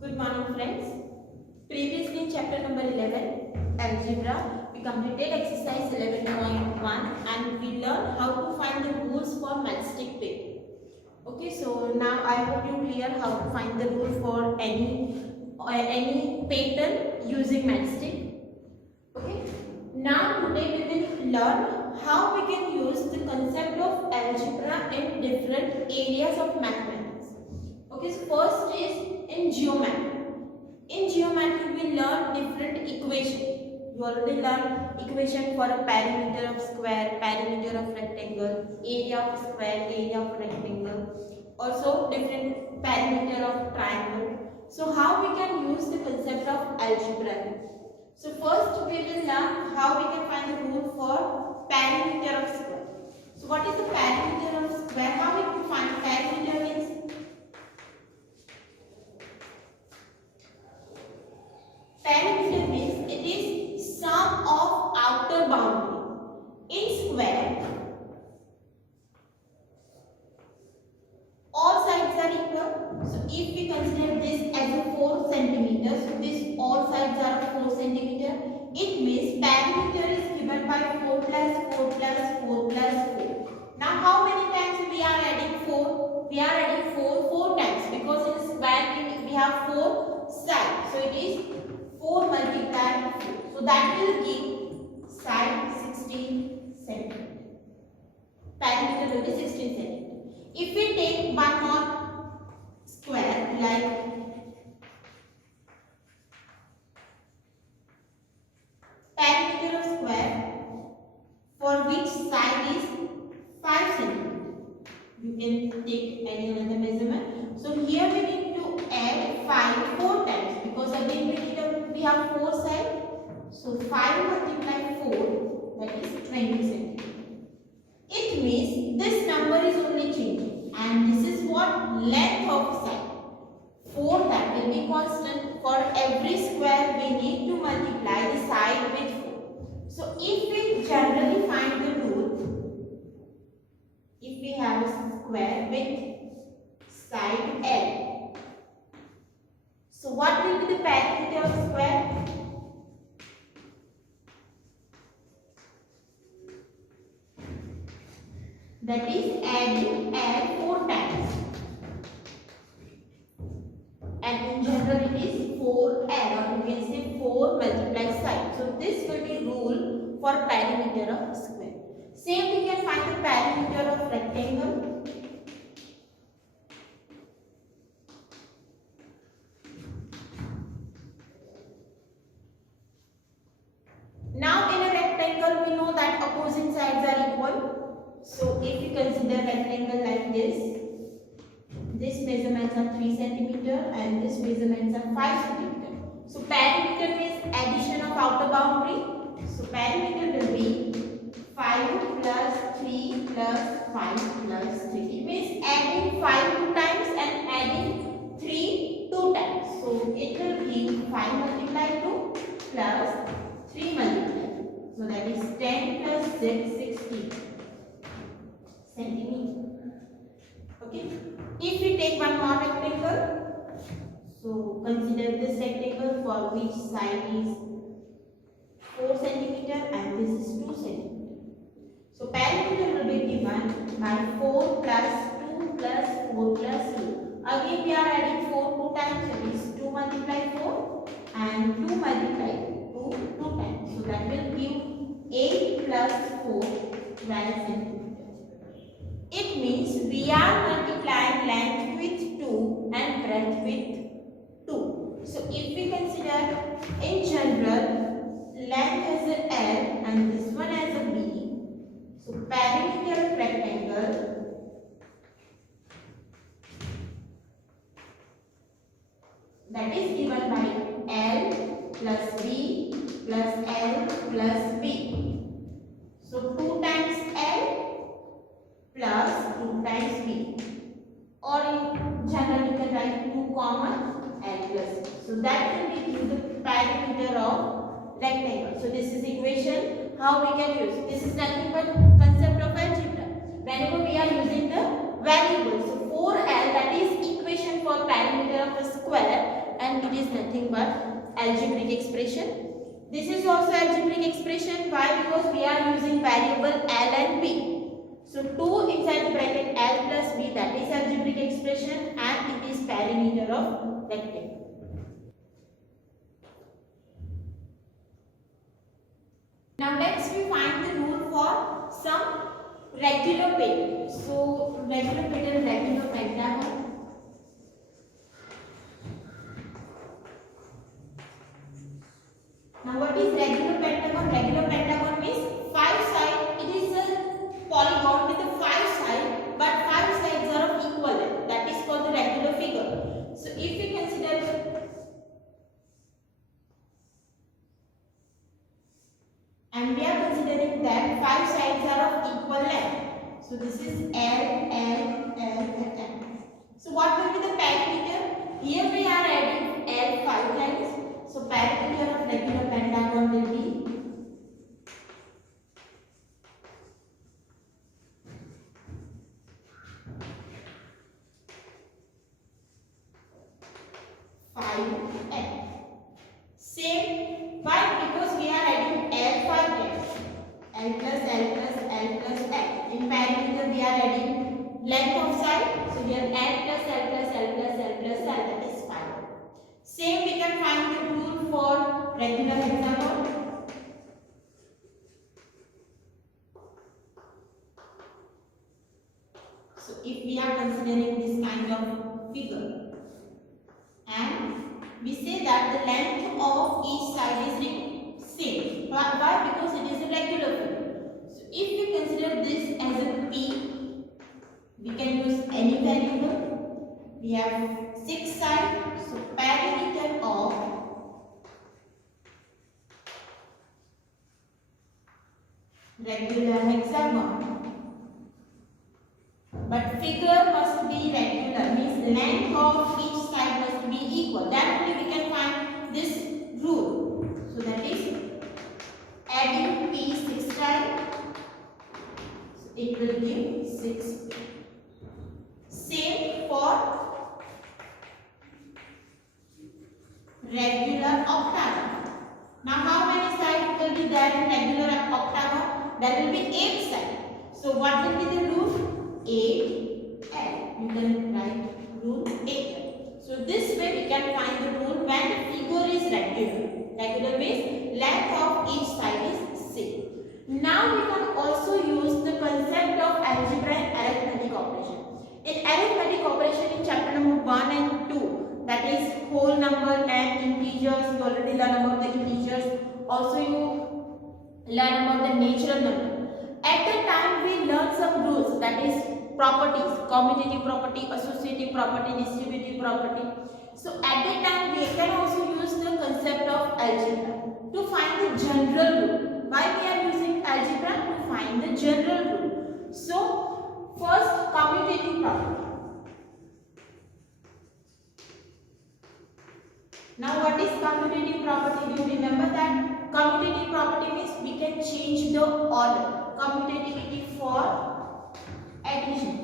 Good morning friends. Previously in chapter number 11, Algebra, we completed exercise 11.1 and we learned how to find the rules for matchstick paper. Okay, so now I hope you clear how to find the rule for any pattern using matchstick. Okay, now today we will learn how we can use the concept of algebra in different areas of mathematics. Okay, so first is in geometry. In geometry, we learn different equations. You already learned equation for a perimeter of square, perimeter of rectangle, area of square, area of rectangle. Also different perimeter of triangle. So how we can use the concept of algebra? So first we will learn how we can find the rule for perimeter of square. So what is the perimeter of square? How we can find perimeter means? Perimeter means it is sum of outer boundary. In square, all sides are equal. So if we consider this as a 4 centimeter, so this all sides are 4 centimeter. It means perimeter is given by 4 plus 4 plus 4 plus 4. Now how many times we are adding 4? We are adding 4 times because in square we have 4 sides. So it is 4 multiplied 4. So that will give side 16 centimeter. Perimeter will be 16 centimeter. If we take one more square like perimeter of square for which side is 5 centimeter. You can take any another measurement. So here we need to add 5 4 times because again we have 4 sides. So 5 multiplied 4, that is 20 centimeter. It means this number is only changing and this is what length of side. 4 that will be constant. For every square we need to multiply the side with 4. So if we generally find the rule, if we have a square with side L, so what will be the perimeter of square? That is adding L 4 times. And in general it is 4L, or you can say 4 multiplied side. So this will be rule for perimeter of square. Same we can find the perimeter of rectangle. Now in a rectangle we know that opposite sides are equal. So if we consider rectangle like this measurements are 3 centimeter and this measurements are 5 centimeter. So perimeter means addition of outer boundary. So perimeter will be 5 plus 3 plus 5 plus 3. It means adding 5 2 times and adding 3 2 times. So it will give 5 multiplied 2 plus 3 multiplied 2. So that is 10 plus 6, 16 centimeter. Okay. If we take one more rectangle, so consider this rectangle for which side is 4 centimeter and this is 2 centimeter. So perimeter will be given by 4 plus 2 plus 4 plus 2. Again we are adding 4 2 times, it is 2 multiplied 4 and 2 multiplied 2 2 times. So that will give 8 plus 4 12 centimeter. It means we are multiplying length with 2 and breadth with 2. So if we consider in general length as a L and this one as a B, so perimeter of rectangle, that is given by L plus B plus L plus B. So 2 times L plus 2 times B, or in general you can write 2 comma L plus B. So that will be the perimeter of rectangle. So this is equation how we can use. This is nothing but concept of algebra. Whenever we are using the variable, so 4L that is equation for perimeter of a square and nothing but algebraic expression. This is also algebraic expression. Why? Because we are using variable L and B. So 2 inside the bracket L plus B, that is algebraic expression, and it is perimeter of rectangle. Now next we find the rule for some regular pattern. So regular pattern, regular pentagon. Now what is regular pentagon? Regular pentagon means 5 sides. It is a polygon with the 5 sides, but 5 sides are of equal length. That is called the regular figure. So if we consider, and we are considering that 5 sides are of equal length. So this is L, L, L, and L. So what will be the perimeter? Here we are adding L 5 times. So perimeter of regular pentagon will be 5L. Same, why? Because we are adding L 5 times. L plus L plus L plus L. In perimeter we are adding length of side. So we have L plus L plus L plus L plus L, that is 5. Same we can find the rule for regular hexagon. So if we are considering this kind of figure, and we say that the length of each side is same. Why? Because it is a regular figure. So if we consider this as a P, we can use any variable. We have 6 sides. So perimeter of regular hexagon. But figure must be regular, means length of each side must be equal. Then only we can find this rule. So that is adding P 6 times, so it will give 6P. Same for regular octagon. Now how many sides will be there in regular octagon? There will be 8 sides. So what will be the rule? 8L. You can write rule 8L. So this way we can find the rule when the figure is regular. Regular means length of each side is same. Now we can also use the concept of algebra and arithmetic operation. In arithmetic operation in chapter number 1 and 2, that is whole number and integers, you already learn about the integers. Also you learn about the natural number. At the time we learn some rules, that is properties, combinating property, associative property, distributive property. So at that time we can also use the concept of algebra to find the general rule. Why we are using algebra? To find the general rule. So first, commutative property. Now what is commutative property? Do you remember that? Commutative property means we can change the order. Commutativity for addition.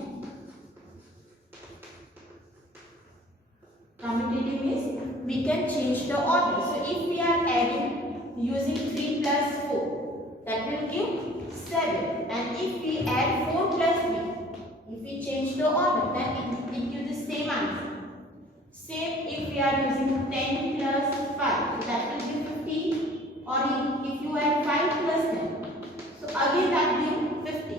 Commutative means we can change the order. So if we are adding using 3 plus 4, that will give 7. And if we add 4 plus b, if we change the order, then it will give the same answer. Same if we are using 10 plus 5, that will give 15. Or if you add 5 plus 10, so again that gives 50.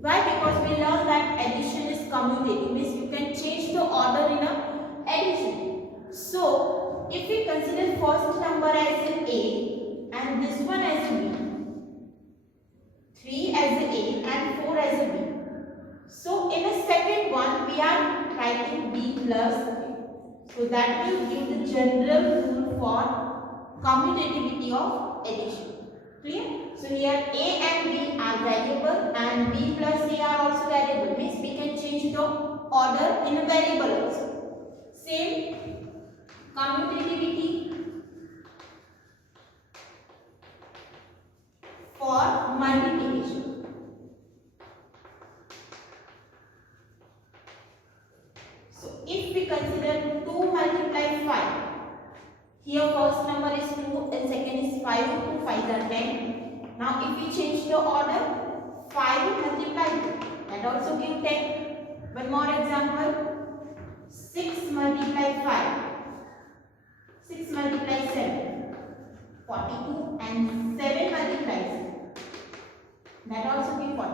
Why? Because we learned that addition is commutative, means you can change the order in a addition. So if we consider first number as an A and this one as a B, 3 as a A and 4 as a B. So in a second one we are writing B plus A. So that will give the general rule for commutativity of addition. Clear? So here A and B are variable and B plus A are also variable. Means we can change the order in a variable also. Same commutativity for multiplication. So if we consider 2 multiply 5, Here first number is 2 and second is 5. 2 5s are 10. Now if we change the order, 5 multiplied 2, that also give 10. One more example, 6 multiply 5, 6 multiply 7, 42, and 7 multiplies, that also give 40.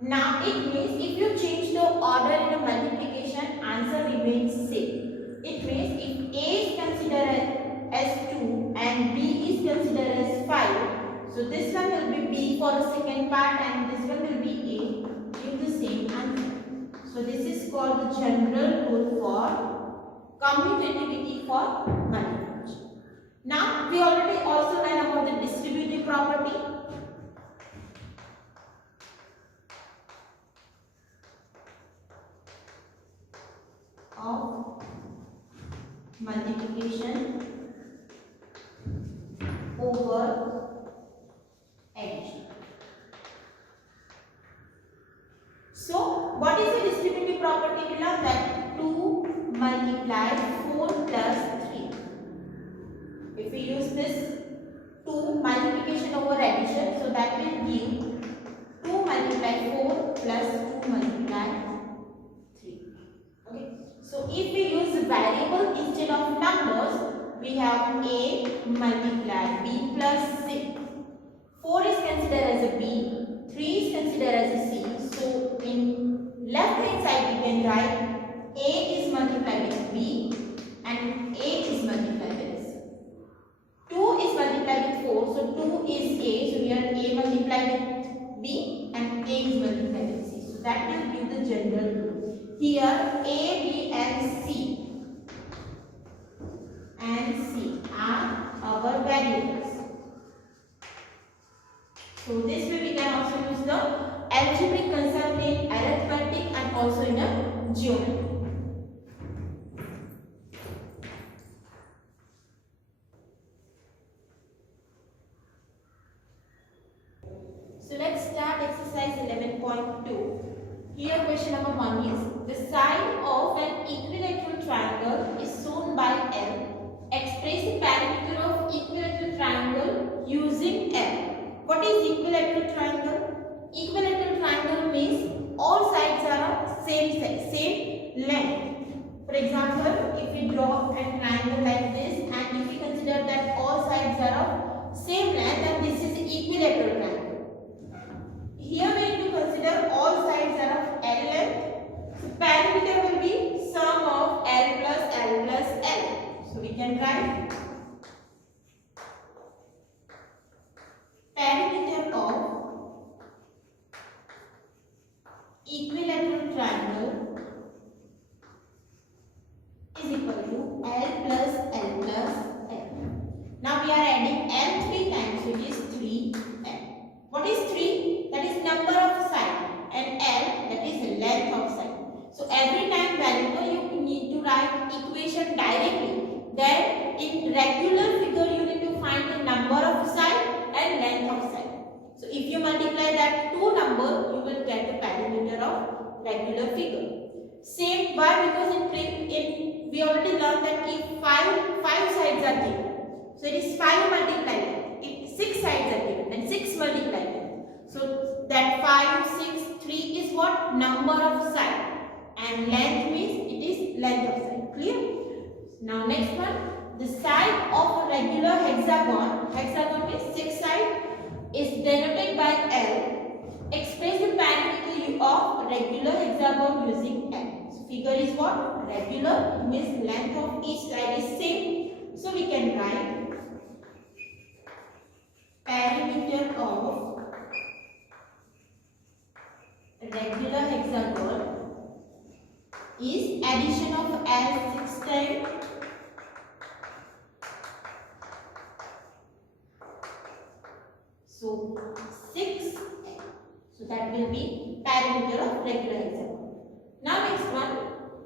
Now it means if you change the order in a multiplication, answer remains same. It means if A is considered as 2 and B is considered as 5, so this one will be B for the second part and this one will be A, give the same answer. So this is called the general rule for commutativity for multiplication. Now we already also learned about the distributive property. Of multiplication over addition. So what is the distributive property? We learned that 2 multiplied 4 plus 3. If we use this 2 multiplication over addition, so that will give 2 multiplied 4 plus 2 multiplied 3. Okay. So if we use variable instead of numbers, we have A multiplied B plus C. 4 is considered as a B, 3 is considered as a C. So in left hand side we can write A is multiplied with B and A is multiplied with C. 2 is multiplied with 4, so 2 is A. So here A multiplied with B and A is multiplied with C. So that will give the general rule. Here A, B and C are our variables. So this way we can also use the algebraic concept in arithmetic and also in a geometry. So let's start exercise 11.2. Here question number 1 is the side of an equilateral triangle is shown by L. Express the perimeter of equilateral triangle using L. What is equilateral triangle? Equilateral triangle means all sides are same length. For example, if we draw a triangle like this and if we consider that all sides are of same length, then this is equilateral triangle. Here we need to consider all sides are of L length. So perimeter will be sum of L plus L plus L. So we can write perimeter of equilateral triangle is equal to L plus L plus L. Now we are adding L 3 times, which is 3L. What is 3? That is number of sides, and L, that is length of side. So every time whenever you need to write equation directly, then in regular figure you need to find the number of side and length of side. So if you multiply that two number, you will get the perimeter of regular figure. Same why? Because in we already learned that if five sides are given, so it is 5 multiplied. If 6 sides are given, then 6 multiplied. So that 5, 6, 3 is what? Number of side, and length means it is length of side. Clear? Now next one, the side of a regular hexagon means 6 sides, is denoted by L. Express the perimeter of regular hexagon using L. So figure is what? Regular means length of each side is same. So we can write perimeter of regular hexagon is addition of L 6 times so 6. So that will be perimeter of regular hexagon. Now next one,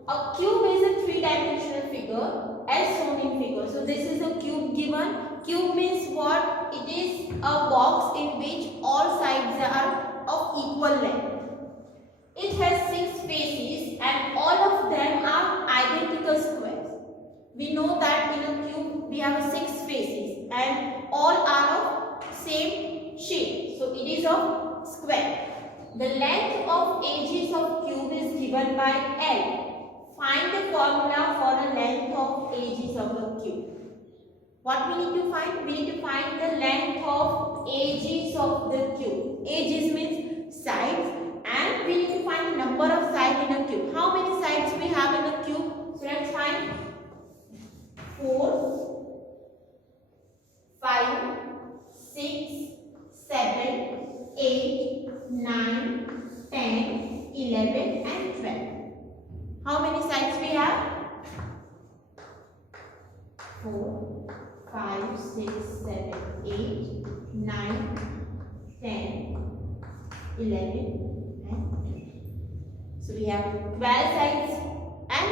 a cube is a 3-dimensional figure as shown in figure. So this is a cube given. Cube means what? It is a box in which all sides are of equal length. It has 6 faces and all of them are identical squares. We know that in a cube we have 6 faces and all are of same shape. So it is of square. The length of edges of cube is given by L. Find the formula for the length of edges of the cube. What we need to find? We need to find the length of edges of the cube. Edges means sides, and we need to find the number of sides in a cube. How many sides we have in a cube? So let's find 4, 5, 6, 7, 8, 9, 10, 11 and 12. How many sides we have? 4, 5, 6, 7, 8, 9, 10, 11 and 12. So we have 12 sides and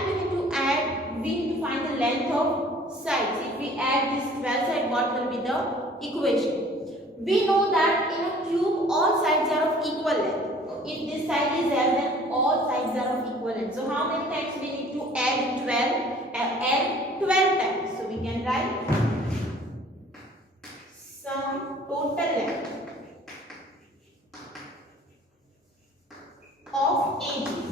we need to find the length of sides. If we add this 12 sides, what will be the equation? We know that in a cube all sides are of equal length. If this side is L, then all sides are of equal length. So how many times we need to add 12 times? So we can write sum total length of edges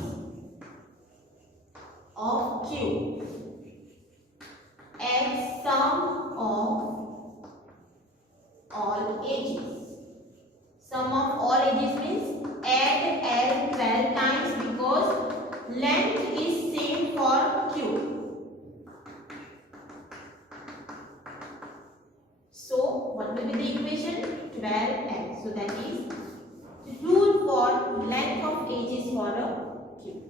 of cube as sum of all edges. Sum of all edges means add L 12 times because length is same for cube. So what will be the equation? 12L. So that is the rule for length of edges for a cube.